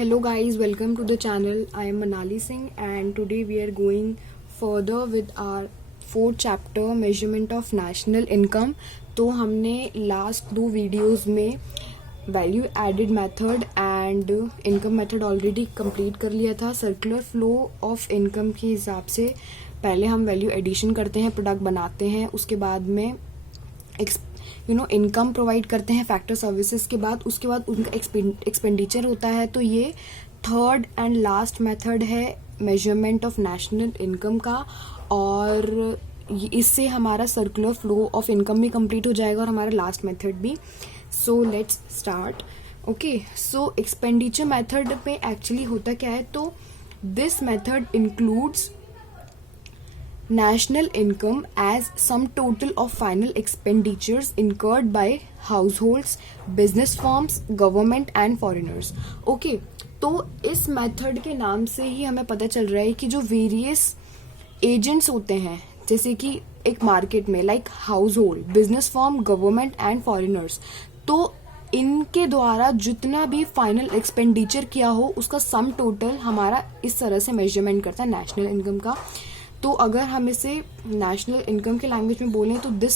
Hello guys, welcome to the channel. I am Manali Singh and today we are going further with our fourth chapter measurement of national income. तो हमने last दो videos में value added method and income method already complete कर लिया था. Circular flow of income के हिसाब से पहले हम वैल्यू एडिशन करते हैं, प्रोडक्ट बनाते हैं, उसके बाद में इनकम प्रोवाइड करते हैं फैक्टर सर्विसेज के बाद, उसके बाद उनका एक्सपेंडिचर होता है. तो ये थर्ड एंड लास्ट मेथड है मेजरमेंट ऑफ नेशनल इनकम का और इससे हमारा सर्कुलर फ्लो ऑफ इनकम भी कंप्लीट हो जाएगा और हमारा लास्ट मेथड भी. So let's start. Okay, so expenditure method में एक्चुअली होता क्या है, तो this method includes national income as sum total of final expenditures incurred by households, business firms, government and foreigners. Okay, तो इस मेथड के नाम से ही हमें पता चल रहा है कि जो वेरियस एजेंट्स होते हैं, जैसे कि एक मार्केट में like house hold, business firm, government and foreigners, तो इनके द्वारा जितना भी फाइनल एक्सपेंडिचर किया हो उसका सम टोटल हमारा इस तरह से मेजरमेंट करता है नेशनल इनकम का. तो अगर हम इसे नेशनल इनकम के लैंग्वेज में बोलें तो this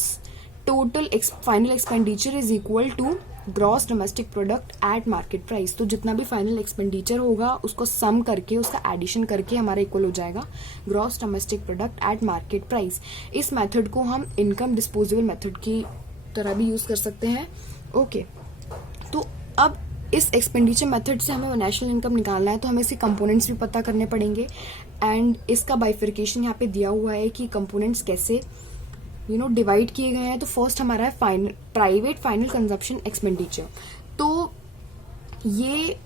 total final expenditure is equal to gross domestic product at market price. तो जितना भी फाइनल एक्सपेंडिचर होगा उसको सम करके, उसका एडिशन करके हमारा इक्वल हो जाएगा gross domestic product at market price. इस मेथड को हम इनकम डिस्पोजेबल मेथड की तरह भी यूज कर सकते हैं. ओके, तो अब इस एक्सपेंडिचर मेथड से हमें नेशनल इनकम निकालना है तो हमें इसके कंपोनेंट्स भी पता करने पड़ेंगे एंड इसका बाइफिकेशन यहाँ पे दिया हुआ है कि कंपोनेंट्स कैसे डिवाइड किए गए हैं. तो फर्स्ट हमारा है प्राइवेट फाइनल कंजप्शन एक्सपेंडिचर. तो ये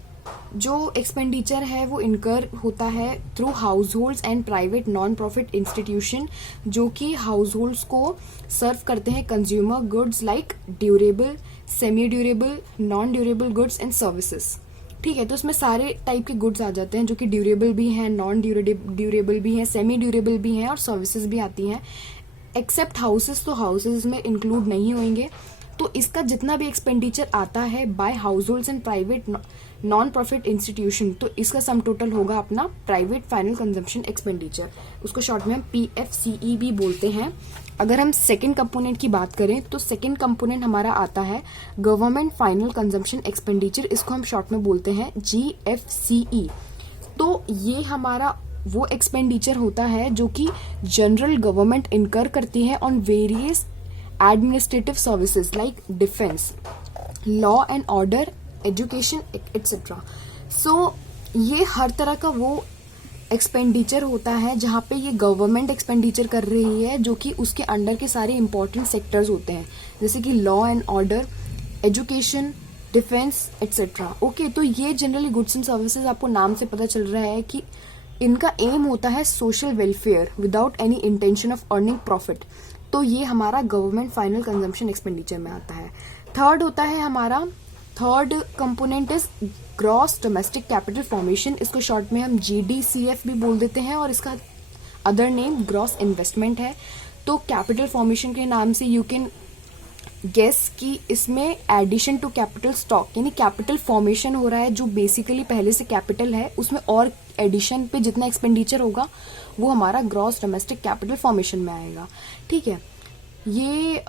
जो एक्सपेंडिचर है वो इनकर होता है through house holds and private non profit institution, जो कि हाउस होल्ड्स को सर्व करते हैं consumer goods like durable, semi durable, non durable goods and services. ठीक है, तो इसमें सारे टाइप के गुड्स आ जाते हैं जो कि ड्यूरेबल भी हैं, नॉन ड्यूरेबल भी हैं, सेमी ड्यूरेबल भी हैं और सर्विसेज भी आती हैं. एक्सेप्ट हाउसेस, तो हाउसेज में इंक्लूड नहीं होंगे. तो इसका जितना भी एक्सपेंडिचर आता है by households and private non profit institution, तो इसका सम टोटल होगा अपना प्राइवेट फाइनल कंजम्पशन एक्सपेंडिचर. उसको शॉर्ट में हम PFCE भी बोलते हैं. अगर हम सेकेंड कंपोनेंट की बात करें तो सेकेंड कंपोनेंट हमारा आता है गवर्नमेंट फाइनल कंजम्पशन एक्सपेंडिचर. इसको हम शॉर्ट में बोलते हैं GFCE. तो ये हमारा वो एक्सपेंडिचर होता है जो कि जनरल गवर्नमेंट इनकर करती है on various administrative services like defence, law and order, education etcetera. So ये हर तरह का वो एक्सपेंडिचर होता है जहाँ पे ये गवर्नमेंट एक्सपेंडिचर कर रही है, जो कि उसके अंडर के सारे इंपॉर्टेंट सेक्टर्स होते हैं जैसे कि law and order, education, defence etcetera. Okay, तो ये जनरली गुड्स एंड सर्विसेज आपको नाम से पता चल रहा है कि इनका एम होता है social welfare without any intention of earning profit. तो ये हमारा गवर्नमेंट फाइनल कंजम्पशन एक्सपेंडिचर में आता है. थर्ड होता है हमारा, third component is gross domestic capital formation. इसको शॉर्ट में हम GDCF भी बोल देते हैं और इसका अदर नेम ग्रॉस इन्वेस्टमेंट है. तो कैपिटल फॉर्मेशन के नाम से यू कैन गेस कि इसमें एडिशन टू कैपिटल स्टॉक, यानी कैपिटल फॉर्मेशन हो रहा है जो बेसिकली पहले से कैपिटल है, उसमें और एडिशन पे जितना एक्सपेंडिचर होगा वो हमारा ग्रॉस डोमेस्टिक कैपिटल फॉर्मेशन में आएगा. ठीक है, ये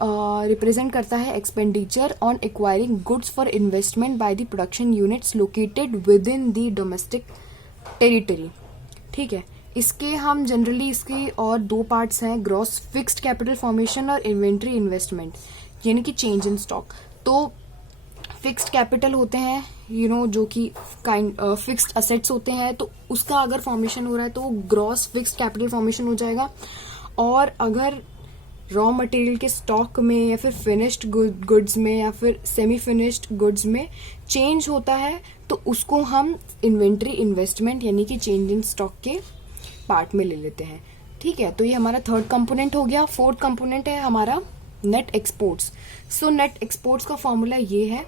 रिप्रेजेंट करता है expenditure on acquiring goods for investment by the production units located with in the domestic territory. ठीक है, इसके हम जनरली इसके और दो पार्ट्स हैं, ग्रॉस फिक्स्ड कैपिटल फॉर्मेशन और इन्वेंट्री इन्वेस्टमेंट, यानी कि चेंज इन स्टॉक. तो फिक्स्ड कैपिटल होते हैं जो कि फिक्स्ड असेट्स होते हैं, तो उसका अगर फॉर्मेशन हो रहा है तो वो ग्रॉस फिक्स्ड कैपिटल फॉर्मेशन हो जाएगा. और अगर रॉ मटेरियल के स्टॉक में या फिर फिनिश्ड गुड्स में या फिर सेमी फिनिश्ड गुड्स में चेंज होता है तो उसको हम इन्वेंट्री इन्वेस्टमेंट यानी कि चेंज इन स्टॉक के पार्ट में ले लेते हैं. ठीक है, तो ये हमारा थर्ड कंपोनेंट हो गया. फोर्थ कंपोनेंट है हमारा net exports. So net exports का फॉर्मूला ये है,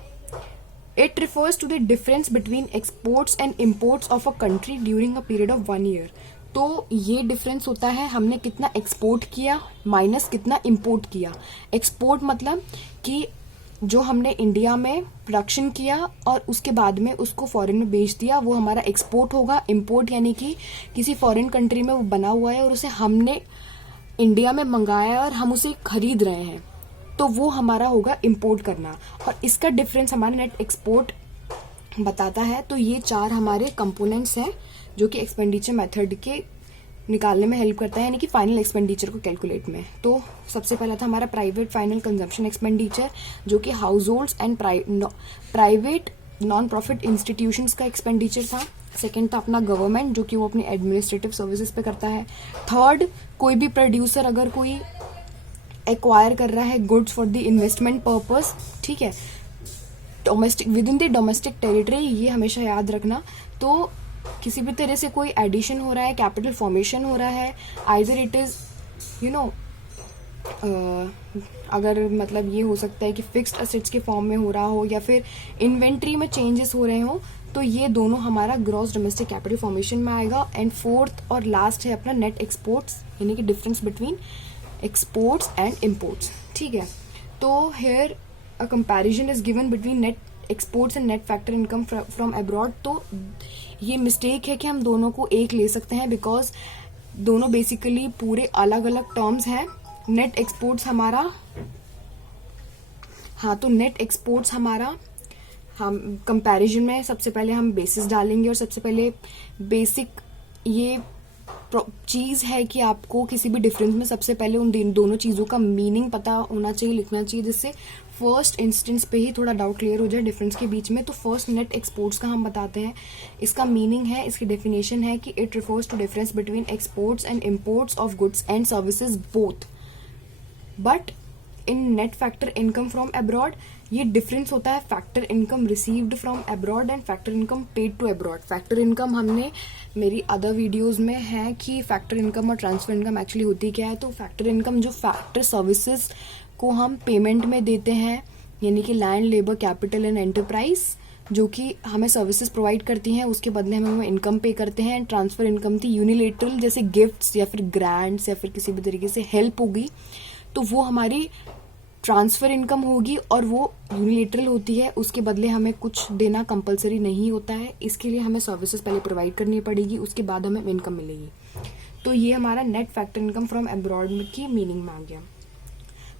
it refers to the difference between exports and imports of a country during a period of 1 year. तो ये डिफरेंस होता है हमने कितना एक्सपोर्ट किया माइनस कितना इम्पोर्ट किया. एक्सपोर्ट मतलब कि जो हमने इंडिया में प्रोडक्शन किया और उसके बाद में उसको फॉरेन में बेच दिया, वो हमारा एक्सपोर्ट होगा। इंपोर्ट यानी कि किसी फॉरेन कंट्री में वो बना हुआ है और उसे हमने इंडिया में मंगाया है और हम उसे खरीद रहे हैं, तो वो हमारा होगा इंपोर्ट करना। और इसका डिफरेंस हमारा नेट एक्सपोर्ट बताता है। तो ये 4 हमारे कंपोनेंट्स हैं जो कि एक्सपेंडिचर मेथड के निकालने में हेल्प करता है, यानी कि फाइनल एक्सपेंडिचर को कैलकुलेट में। तो सबसे पहला था हमारा प्राइवेट फाइनल कंजम्पशन एक्सपेंडिचर, जो कि house holds and private non profit institutions का एक्सपेंडिचर था। सेकेंड था अपना गवर्नमेंट, जो कि वो अपनी एडमिनिस्ट्रेटिव सर्विसेज पे करता है। थर्ड, कोई भी प्रोड्यूसर अगर कोई एक्वायर कर रहा है goods for the investment purpose, ठीक है, domestic with in the domestic territory, ये हमेशा याद रखना। तो किसी भी तरह से कोई एडिशन हो रहा है, कैपिटल फॉर्मेशन हो रहा है, आइदर इट इज अगर मतलब ये हो सकता है कि फिक्स्ड असेट्स के फॉर्म में हो रहा हो या फिर इन्वेंट्री में चेंजेस हो रहे हो, तो ये दोनों हमारा ग्रॉस डोमेस्टिक कैपिटल फॉर्मेशन में आएगा। एंड फोर्थ और लास्ट है अपना नेट एक्सपोर्ट्स, यानी कि difference between exports and imports, ठीक है। तो here a comparison is given between net exports and net factor income from abroad. तो ये मिस्टेक है कि हम दोनों को एक ले सकते हैं, बिकॉज दोनों बेसिकली पूरे अलग अलग टर्म्स हैं। नेट एक्सपोर्ट्स हमारा, हाँ, तो नेट एक्सपोर्ट्स हमारा हम कंपैरिजन में सबसे पहले हम बेसिस डालेंगे, और सबसे पहले बेसिक ये चीज है कि आपको किसी भी डिफरेंस में सबसे पहले उन दोनों चीजों का मीनिंग पता होना चाहिए, लिखना चाहिए, जिससे फर्स्ट इंस्टेंस पे ही थोड़ा डाउट क्लियर हो जाए डिफरेंस के बीच में। तो फर्स्ट नेट एक्सपोर्ट्स का हम बताते हैं। इसका मीनिंग है, इसकी डेफिनेशन है कि it refers to difference between exports and imports of goods and services both, but in net factor income from abroad ये डिफरेंस होता है factor income received from abroad and factor income paid to abroad. Factor income हमने मेरी other videos में है कि factor income और transfer income actually होती क्या है। तो फैक्टर इनकम जो फैक्टर सर्विसेज को हम पेमेंट में देते हैं, यानी कि land, labour, capital and enterprise, जो कि हमें सर्विसेज प्रोवाइड करती हैं, उसके बदले हमें इनकम पे करते हैं। एंड ट्रांसफर इनकम थी यूनिलेटरल, जैसे गिफ्ट्स या फिर ग्रांट्स या फिर किसी भी तरीके से हेल्प होगी, तो वो हमारी ट्रांसफर इनकम होगी और वो यूनिलेटरल होती है, उसके बदले हमें कुछ देना कंपलसरी नहीं होता है। इसके लिए हमें सर्विसेज पहले प्रोवाइड करनी पड़ेगी, उसके बाद हमें इनकम मिलेगी। तो ये हमारा net factor income from abroad की मीनिंग में आ गया।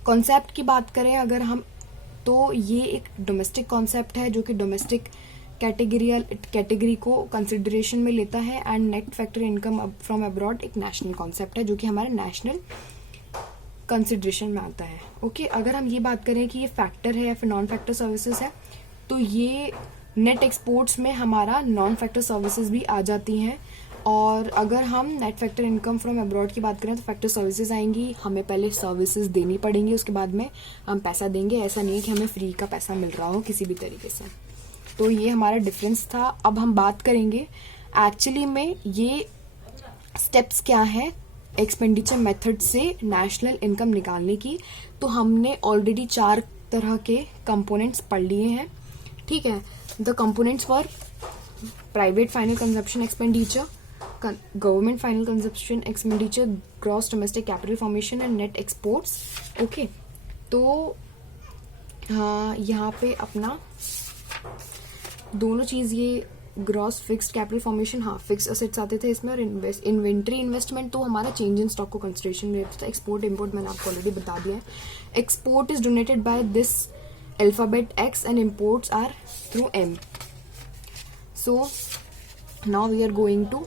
कॉन्सेप्ट की बात करें अगर हम, तो ये एक डोमेस्टिक कॉन्सेप्ट है जो कि डोमेस्टिक कैटेगरी को कंसिडरेशन में लेता है। And net factor income from abroad एक नेशनल कॉन्सेप्ट है जो कि हमारे नेशनल कंसिडरेशन में आता है। ओके, अगर हम ये बात करें कि ये फैक्टर है या फिर नॉन फैक्टर सर्विसेज है, तो ये नेट एक्सपोर्ट्स में हमारा नॉन फैक्टर सर्विसेज भी आ जाती हैं। और अगर हम net factor income from abroad की बात करें तो फैक्टर सर्विसेज आएंगी, हमें पहले सर्विसेज देनी पड़ेंगी, उसके बाद में हम पैसा देंगे। ऐसा नहीं है कि हमें फ्री का पैसा मिल रहा हो किसी भी तरीके से। तो ये हमारा डिफरेंस था। अब हम बात करेंगे एक्चुअली में ये स्टेप्स क्या है एक्सपेंडिचर मेथड से नेशनल इनकम निकालने की। तो हमने ऑलरेडी 4 तरह के कंपोनेंट्स पढ़ लिए हैं, ठीक है। The components for private final consumption expenditure, government final consumption expenditure, gross domestic capital formation and net exports. Okay, तो हाँ, यहाँ पे अपना दोनों चीज, ये ग्रॉस फिक्स्ड कैपिटल फॉर्मेशन, हाँ, फिक्स असेट्स आते थे इसमें, और इन्वेंट्री इन्वेस्टमेंट तो हमारा चेंज इन स्टॉक को कंसिडरेशन में था। एक्सपोर्ट इम्पोर्ट मैंने आपको ऑलरेडी बता दिया है। Export is donated by this alphabet X and imports are through M. So now we are going to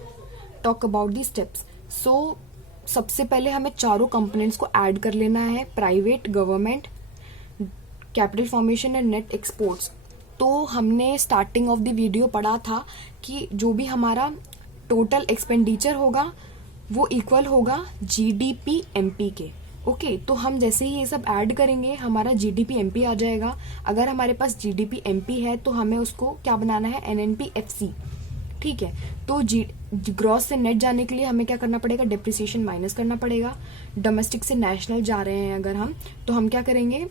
talk about the steps. So सबसे पहले हमें चारों कंपोनेंट्स को ऐड कर लेना है, private, government, capital formation and net exports. तो हमने स्टार्टिंग ऑफ द वीडियो पढ़ा था कि जो भी हमारा टोटल एक्सपेंडिचर होगा वो इक्वल होगा जीडीपी एमपी के। ओके, तो हम जैसे ही ये सब ऐड करेंगे हमारा जीडीपी एमपी आ जाएगा। अगर हमारे पास जीडीपी एमपी है तो हमें उसको क्या बनाना है, एनएनपी एफसी, ठीक है। तो ग्रॉस से नेट जाने के लिए हमें क्या करना पड़ेगा, डेप्रिसिएशन माइनस करना पड़ेगा। डोमेस्टिक से नेशनल जा रहे हैं अगर हम, तो हम क्या करेंगे,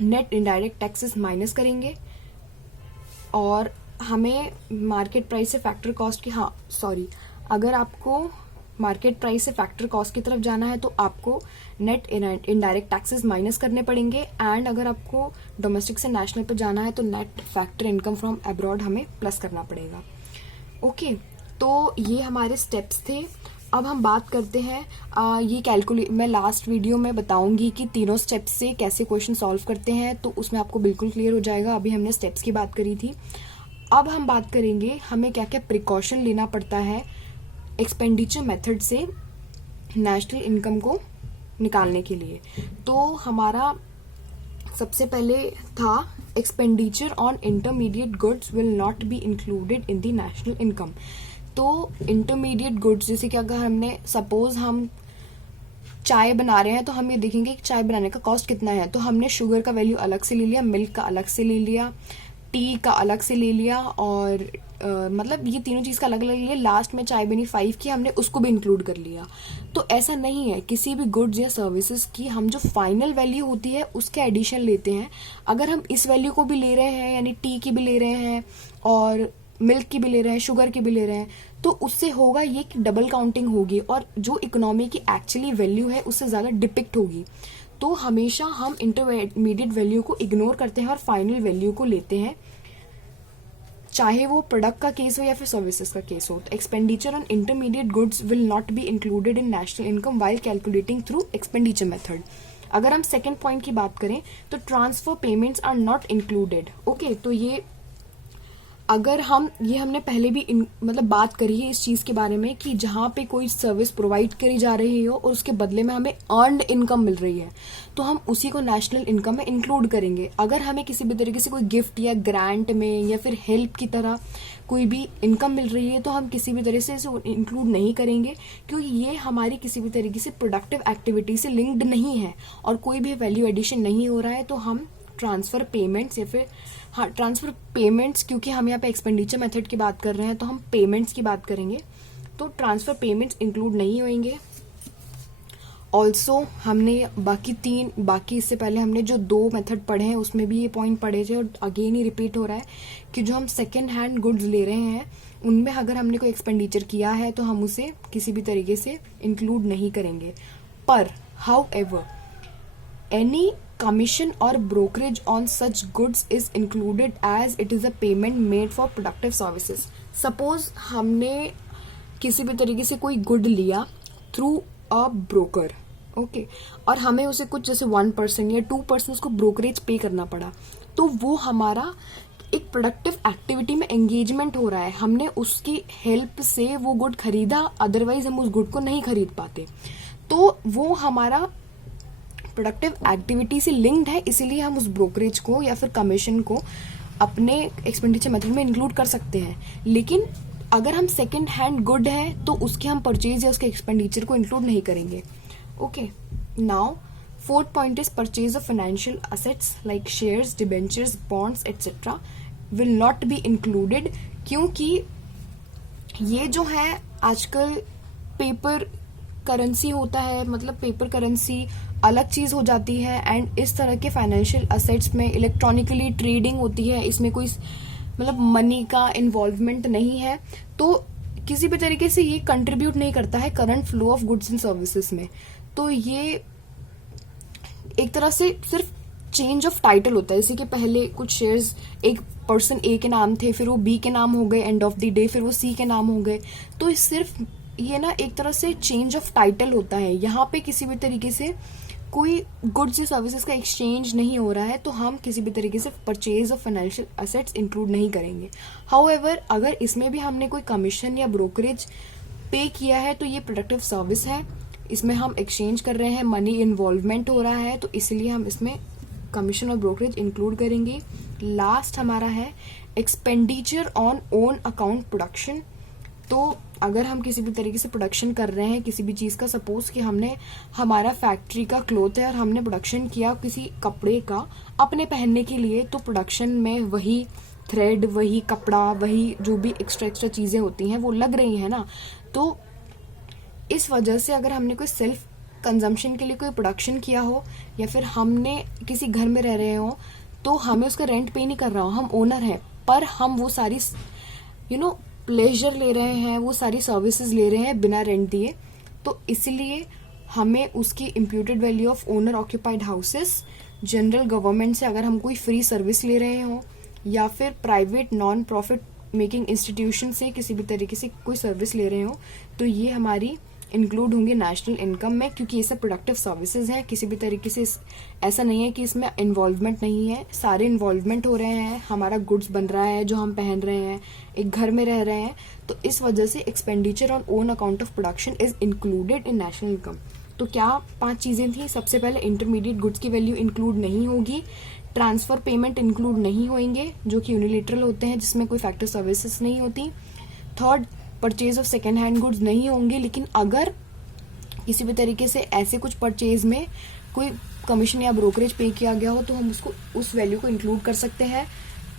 नेट इनडायरेक्ट टैक्सेस माइनस करेंगे। और हमें मार्केट प्राइस से फैक्टर कॉस्ट की, हाँ सॉरी, अगर आपको मार्केट प्राइस से फैक्टर कॉस्ट की तरफ जाना है तो आपको नेट इनडायरेक्ट टैक्सेस माइनस करने पड़ेंगे, एंड अगर आपको डोमेस्टिक से नेशनल पे जाना है तो net factor income from abroad हमें प्लस करना पड़ेगा। ओके, तो ये हमारे स्टेप्स थे। अब हम बात करते हैं ये कैलकुलेट, मैं लास्ट वीडियो में बताऊंगी कि तीनों स्टेप्स से कैसे क्वेश्चन सॉल्व करते हैं, तो उसमें आपको बिल्कुल क्लियर हो जाएगा। अभी हमने स्टेप्स की बात करी थी, अब हम बात करेंगे हमें क्या क्या प्रिकॉशन लेना पड़ता है एक्सपेंडिचर मेथड से नेशनल इनकम को निकालने के लिए। तो हमारा सबसे पहले था expenditure on intermediate goods will not be included in the national income. तो इंटरमीडिएट गुड्स जैसे कि अगर हमने सपोज हम चाय बना रहे हैं तो हम ये देखेंगे कि चाय बनाने का कॉस्ट कितना है, तो हमने शुगर का वैल्यू अलग से ले लिया, मिल्क का अलग से ले लिया, टी का अलग से ले लिया, और मतलब ये तीनों चीज का अलग अलग लिया। लास्ट में चाय बनी 5 की, हमने उसको भी इंक्लूड कर लिया। तो ऐसा नहीं है, किसी भी गुड्स या सर्विसेज की हम जो फाइनल वैल्यू होती है उसके एडिशन लेते हैं। अगर हम इस वैल्यू को भी ले रहे हैं, यानी टी की भी ले रहे हैं और मिल्क की भी ले रहे हैं, शुगर की भी ले रहे हैं, तो उससे होगा ये कि डबल काउंटिंग होगी और जो इकोनॉमी की एक्चुअली वैल्यू है उससे ज्यादा डिपिक्ट होगी। तो हमेशा हम इंटरमीडिएट वैल्यू को इग्नोर करते हैं और फाइनल वैल्यू को लेते हैं, चाहे वो प्रोडक्ट का केस हो या फिर सर्विसेज का केस हो। तो expenditure on intermediate goods will not be included in national income while calculating through expenditure method. अगर हम सेकेंड पॉइंट की बात करें तो transfer payments are not included. Okay, तो ये अगर हमने पहले भी मतलब बात करी है इस चीज के बारे में कि जहां पे कोई सर्विस प्रोवाइड करी जा रही हो और उसके बदले में हमें अर्नड इनकम मिल रही है तो हम उसी को नेशनल इनकम में इंक्लूड करेंगे। अगर हमें किसी भी तरीके से कोई गिफ्ट या ग्रांट में या फिर हेल्प की तरह कोई भी इनकम मिल रही है तो हम किसी भी तरह से इसे इंक्लूड नहीं करेंगे, क्योंकि ये हमारी किसी भी तरीके से प्रोडक्टिव एक्टिविटी से लिंक्ड नहीं है और कोई भी वैल्यू एडिशन नहीं हो रहा है। तो हम ट्रांसफर पेमेंट्स या फिर ट्रांसफर पेमेंट्स, क्योंकि हम यहाँ पे एक्सपेंडिचर मेथड की बात कर रहे हैं तो हम पेमेंट्स की बात करेंगे, तो ट्रांसफर पेमेंट्स इंक्लूड नहीं होंगे। ऑल्सो हमने बाकी इससे पहले हमने जो 2 मेथड पढ़े हैं उसमें भी ये पॉइंट पढ़े थे और अगेन ही रिपीट हो रहा है कि जो हम सेकेंड हैंड गुड्स ले रहे हैं उनमें अगर हमने कोई एक्सपेंडिचर किया है तो हम उसे किसी भी तरीके से इंक्लूड नहीं करेंगे। पर however any commission or brokerage on such goods is included as it is a payment made for productive services। Suppose हमने किसी भी तरीके से कोई गुड लिया थ्रू अ ब्रोकर, ओके, और हमें उसे कुछ जैसे 1% या 2% उसको ब्रोकरेज पे करना पड़ा, तो वो हमारा एक प्रोडक्टिव एक्टिविटी में एंगेजमेंट हो रहा है, हमने उसकी हेल्प से वो गुड खरीदा, अदरवाइज हम उस गुड को नहीं खरीद पाते। तो वो हमारा प्रोडक्टिव एक्टिविटी से लिंक्ड है, इसीलिए हम उस ब्रोकरेज को या फिर कमीशन को अपने एक्सपेंडिचर मेथड में इंक्लूड कर सकते हैं। लेकिन अगर हम सेकेंड हैंड गुड है तो उसके हम परचेज या उसके एक्सपेंडिचर को इंक्लूड नहीं करेंगे। Okay, now fourth point is purchase of financial assets like shares, debentures, bonds etcetera will not be included, क्योंकि ये जो है आजकल पेपर करेंसी होता है, मतलब पेपर करेंसी अलग चीज हो जाती है एंड इस तरह के फाइनेंशियल असेट्स में इलेक्ट्रॉनिकली ट्रेडिंग होती है, इसमें कोई मतलब मनी का इन्वॉल्वमेंट नहीं है, तो किसी भी तरीके से ये कंट्रीब्यूट नहीं करता है current flow of goods and services में। तो ये एक तरह से सिर्फ चेंज ऑफ टाइटल होता है, जैसे कि पहले कुछ शेयर्स एक पर्सन ए के नाम थे, फिर वो बी के नाम हो गए एंड ऑफ द डे, फिर वो सी के नाम हो गए। तो सिर्फ ये ना एक तरह से चेंज ऑफ टाइटल होता है, यहाँ पे किसी भी तरीके से कोई गुड्स या सर्विसेज का एक्सचेंज नहीं हो रहा है, तो हम किसी भी तरीके से purchase of financial assets include नहीं करेंगे। हाउएवर अगर इसमें भी हमने कोई कमीशन या ब्रोकरेज पे किया है तो ये प्रोडक्टिव सर्विस है, इसमें हम एक्सचेंज कर रहे हैं, मनी इन्वॉल्वमेंट हो रहा है, तो इसलिए हम इसमें कमीशन और ब्रोकरेज इंक्लूड करेंगे। लास्ट हमारा है expenditure on own account production. तो अगर हम किसी भी तरीके से प्रोडक्शन कर रहे हैं किसी भी चीज का, सपोज कि हमने हमारा फैक्ट्री का क्लोथ है और हमने प्रोडक्शन किया किसी कपड़े का अपने पहनने के लिए, तो प्रोडक्शन में वही थ्रेड, वही कपड़ा, वही जो भी एक्स्ट्रा चीजें होती हैं वो लग रही है ना। तो इस वजह से अगर हमने कोई सेल्फ कंजम्पशन के लिए कोई प्रोडक्शन किया हो या फिर हमने किसी घर में रह रहे हो तो हमें उसका रेंट पे नहीं कर रहा हो, हम ओनर हैं, पर हम वो सारी प्लेजर ले रहे हैं, वो सारी सर्विसेज ले रहे हैं बिना रेंट दिए, तो इसलिए हमें उसकी imputed value of owner occupied houses general government से अगर हम कोई फ्री सर्विस ले रहे हो या फिर private non profit making institution से किसी भी तरीके से कोई सर्विस ले रहे हो, तो ये हमारी इंक्लूड होंगे नेशनल इनकम में, क्योंकि ये सब प्रोडक्टिव सर्विसेज हैं। किसी भी तरीके से ऐसा नहीं है कि इसमें इन्वॉल्वमेंट नहीं है, सारे इन्वॉल्वमेंट हो रहे हैं, हमारा गुड्स बन रहा है जो हम पहन रहे हैं, एक घर में रह रहे हैं, तो इस वजह से expenditure on own account of production is included in national income. तो क्या 5 चीजें थी? सबसे पहले इंटरमीडिएट गुड्स की वैल्यू इंक्लूड नहीं होगी, ट्रांसफर पेमेंट इंक्लूड नहीं होंगे जो कि यूनिलेटरल होते हैं जिसमें कोई फैक्टर सर्विसेज नहीं होती। Third, purchase of second hand goods नहीं होंगे, लेकिन अगर किसी भी तरीके से ऐसे कुछ परचेज में कोई कमीशन या ब्रोकरेज पे किया गया हो तो हम उसको उस वैल्यू को इंक्लूड कर सकते हैं।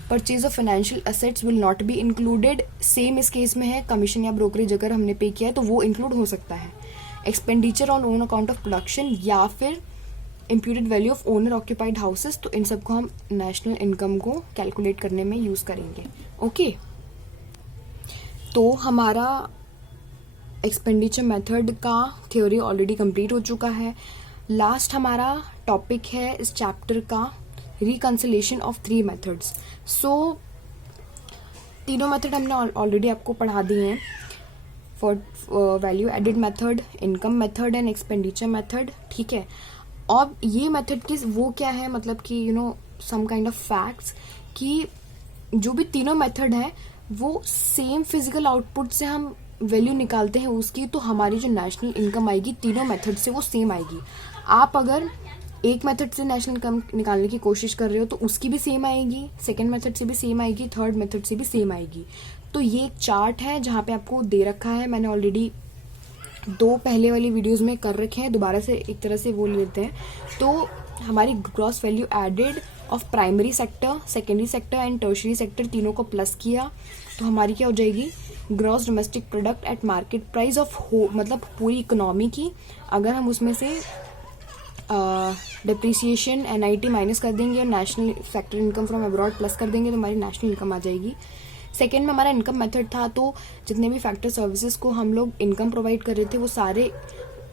Purchase of financial assets will not be included, same इस केस में है, कमीशन या ब्रोकरेज अगर हमने पे किया है तो वो इंक्लूड हो सकता है। Expenditure on own account of production या फिर imputed value of owner occupied houses, तो इन सबको हम नेशनल इनकम को कैलकुलेट करने में यूज करेंगे। ओके, तो हमारा एक्सपेंडिचर मेथड का थ्योरी ऑलरेडी कंप्लीट हो चुका है। लास्ट हमारा टॉपिक है इस चैप्टर का रिकंसिलेशन ऑफ 3 मेथड्स। सो तीनों मेथड हमने ऑलरेडी आपको पढ़ा दिए हैं, for value added method, income method and expenditure method. ठीक है, अब ये मेथड की वो क्या है, मतलब कि सम काइंड ऑफ फैक्ट्स कि जो भी तीनों मेथड है वो सेम फिजिकल आउटपुट से हम वैल्यू निकालते हैं उसकी, तो हमारी जो नेशनल इनकम आएगी तीनों मेथड से वो सेम आएगी। आप अगर एक मेथड से नेशनल इनकम निकालने की कोशिश कर रहे हो तो उसकी भी सेम आएगी, सेकेंड मेथड से भी सेम आएगी, थर्ड मेथड से भी सेम आएगी। तो ये एक चार्ट है जहाँ पे आपको दे रखा है, मैंने ऑलरेडी 2 पहले वाली वीडियोस में कर रखे हैं, दोबारा से एक तरह से वो लेते हैं। तो हमारी gross value added of primary sector, secondary sector and tertiary sector तीनों को प्लस किया तो हमारी क्या हो जाएगी, gross domestic product at market price of मतलब पूरी इकोनॉमी की। अगर हम उसमें से डिप्रिसिएशन एनआईटी माइनस कर देंगे और national factor income from abroad plus कर देंगे तो हमारी नेशनल इनकम आ जाएगी। सेकेंड में हमारा इनकम मेथड था, तो जितने भी फैक्टर सर्विसेज को हम लोग इनकम प्रोवाइड कर रहे थे वो सारे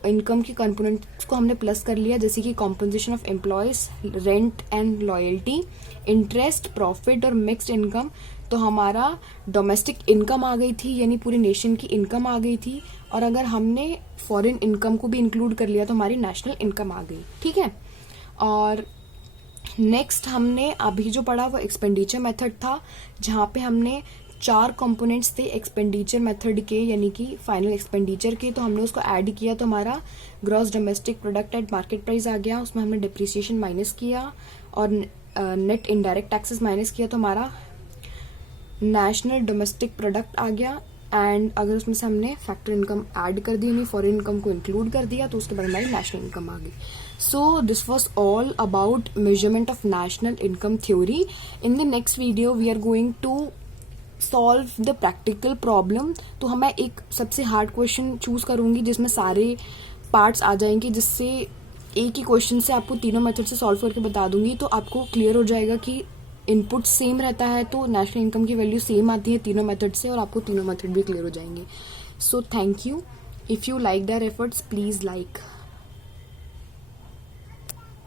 इनकम की कंपोनेंट्स को हमने प्लस कर लिया, जैसे कि compensation of employees, rent and loyalty, interest, profit और मिक्स्ड इनकम। तो हमारा डोमेस्टिक इनकम आ गई थी, यानी पूरी नेशन की इनकम आ गई थी, और अगर हमने फॉरेन इनकम को भी इंक्लूड कर लिया तो हमारी नेशनल इनकम आ गई। ठीक है, और नेक्स्ट हमने अभी जो पढ़ा वो एक्सपेंडिचर मेथड था, जहाँ पे हमने 4 कंपोनेंट्स थे एक्सपेंडिचर मेथड के, यानी कि फाइनल एक्सपेंडिचर के, तो हमने उसको ऐड किया तो हमारा gross domestic product at market price आ गया, उसमें हमने डिप्रिसिएशन माइनस किया और नेट इनडायरेक्ट टैक्सेस माइनस किया तो हमारा नेशनल डोमेस्टिक प्रोडक्ट आ गया। एंड अगर उसमें से हमने फैक्टर इनकम ऐड कर दी, यानी फॉरेन इनकम को इंक्लूड कर दिया, तो उसके बाद हमारी नेशनल इनकम आ गई। So this was all about measurement of national income theory. In the next video we are going to solve the practical problem. तो मैं एक सबसे हार्ड क्वेश्चन चूज करूंगी जिसमें सारे पार्ट्स आ जाएंगे, जिससे एक ही क्वेश्चन से आपको तीनों मेथड से सॉल्व करके बता दूंगी, तो आपको क्लियर हो जाएगा कि इनपुट सेम रहता है तो नेशनल इनकम की वैल्यू सेम आती है तीनों मेथड से, और आपको तीनों मेथड भी क्लियर हो जाएंगे। So thank you. If you like their efforts please like.